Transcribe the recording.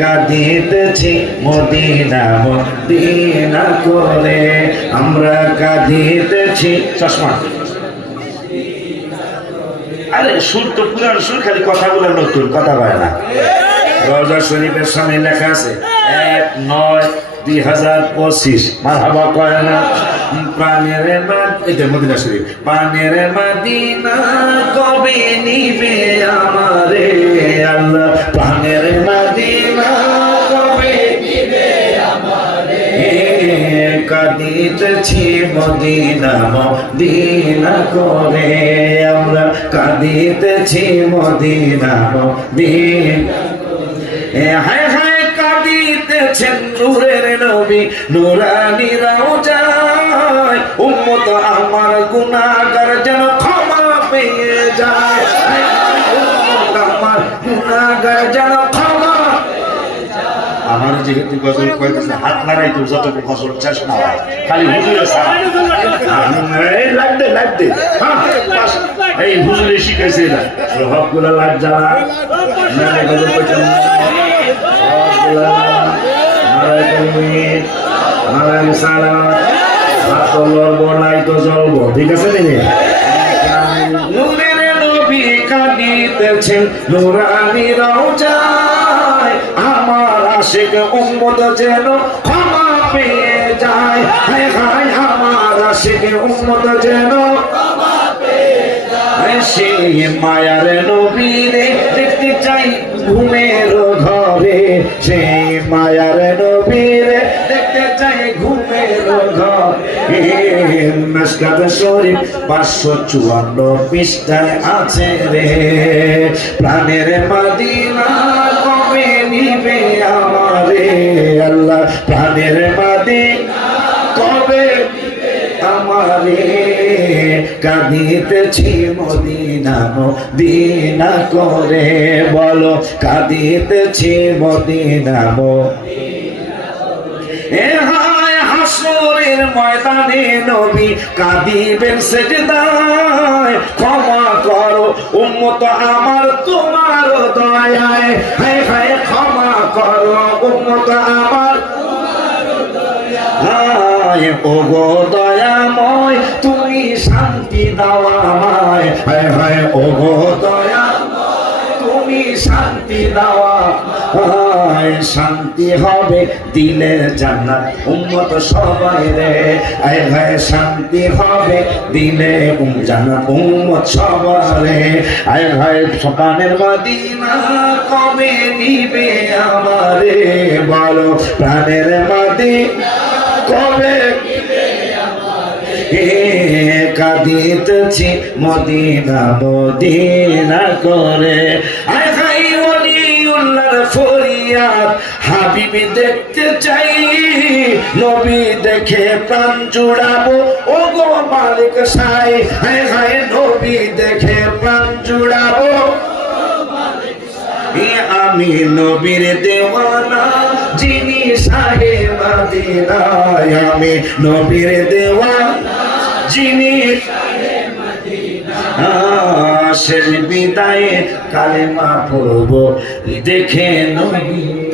কাঁদিতেছি Medina Medina করে। আমরা কাঁদিতেছি চশমা। আরে, সুর তো পুরান সুর, খালি কথাগুলো নতুন কথা হয় না। রোজা শরীফের সামনে লেখা আছে, এক নয় দুই হাজার পঁচিশ। মার হাবা কয় না? প্রাণের এটা মদিনা মাদিনা কবে নিবে আমারে আল্লাহ? প্রাণের মাদিনা কবে কাঁদিতেছি মদিনা মদিনা করে আমরা। কাঁদিতেছি মদিনা মদিনা হায় হায় কাঁদিতেছেন নূরের নবী। নুরানি যায় উম্মত আমার গুনাহগার যেন ক্ষমা পেয়ে যায়। আমার গুনাহগার যেন ক্ষমা আমার যেহেতু হাত লাগাই তো হয়। খালি হুজুরে লাগবে লাগবে হ্যাঁ। এই হুজুরে শিখাইছে না সবগুলো লাগ জ্বালা। গজল কইতে সবগুলা নারায় হাত তো লড়বো, নাই তো জ্বলবো। ঠিক আছে দিদি নূরের নবী কাঁদিতেছেন নুরানি রওজায় আমার আশিক উম্মত যেন ক্ষমা পেয়ে যায়। হায় আমার আশিক উম্মত যেন সেই মায়ার নবীরে দেখতে চাই, ঘুমের ঘরে। সেই মায়ার মেসকাদ শরীফ পাঁচশো চুয়ান্ন পৃষ্ঠায় আছে রে। প্রাণের মাদিনা কবে নিবে আমারে? আল্লাহ, প্রাণের মাদিনা কবে আমারে? কাঁদিতেছি মদিনা মদিনা করে, বলো, কাঁদিতেছি মদিনা এ হাসরের ময়দানে নবী কাঁদিবেন সেজদায়। ক্ষমা করো, উম্মত আমার তোমার দয়ায়। হায় হায়, ক্ষমা করো আমার ওগো দয়াময়, তুমি শান্তি দাও আমায়। হায় হায়, ওগো দয়া তুমি শান্তি দেওয়া শান্তি হবে? দিলে জান্নাত। উম্মত সবাই রে, আয় ভাই, শান্তি হবে। দিলে জান্নাত। উম্মত সবারে আয় হায় সকানের মাদিনা কবে নিবে আমারে? বলো, প্রাণের মাদিনা কবে হে কাঁদিতেছি মদিনা মদিনা করে। হাবিবি দেখতে চাই, নবী দেখে প্রাণ জুড়াবো। ও গো মালিক সাই হায় হায় নবী দেখে প্রাণ জুড়াবো। আমি নবীর দেওয়ানা, যিনি সাহে মদিনায়, আমি নবীর দেওয়ানা। যিনি শেষ বিদায়ে কালেমা পড়ব দেখে নবীর।